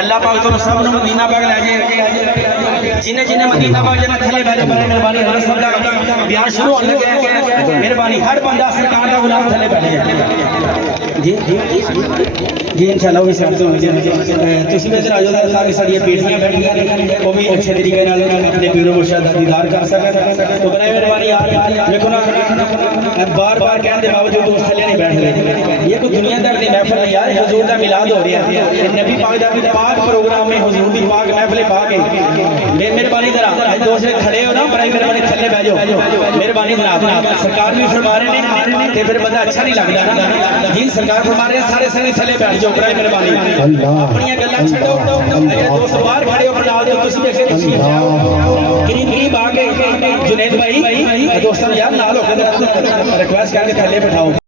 अल्लाह पाक तो सब मदीना पाक ले जाए जिन्हें जिन्हें मदीना पाक जाना थले बैठे बड़े मेहरबानी हर सब का बयान शुरू होने लगे मेहरबानी हर बंदा सरकार का गुलाम थले बैठे जी जी जी इंशाल्लाह वो सब तो तुसी में इधर आ जाओ सारी सारी बेटियां बैठी हैं वो भी अच्छे तरीके नाल अपने पीरो मुर्शिद दा दीदार कर सके तो बड़े मेहरबानी देखो ना बार-बार कहने के बावजूद उस थले नहीं बैठ रहे ये कोई दुनियादार की महफिल नहीं यार हुजूर का मिलाद हो रहा है नबी पाक दा पाक प्रोग्राम में हुजूर दी पाक महफिल पाक है मेहरबानी जरा दोस्त खड़े हो ना बड़ी मेहरबानी थले बैठ जाओ मेहरबानी जनाब सरकार भी फरमा रहे हैं ते फिर बंदा अच्छा नहीं लगता ना जी सरकार फरमा रहे हैं सारे सारे थले बैठ जाओ बड़ी मेहरबानी अपनी गल्लां छड्डो दोस्त बाहर खड़े हो बना दो तुसी देखे करीब आ गए जुनैद भाई दोस्तों यार नाल होकर रिक्वेस्ट करके थले बैठाओ।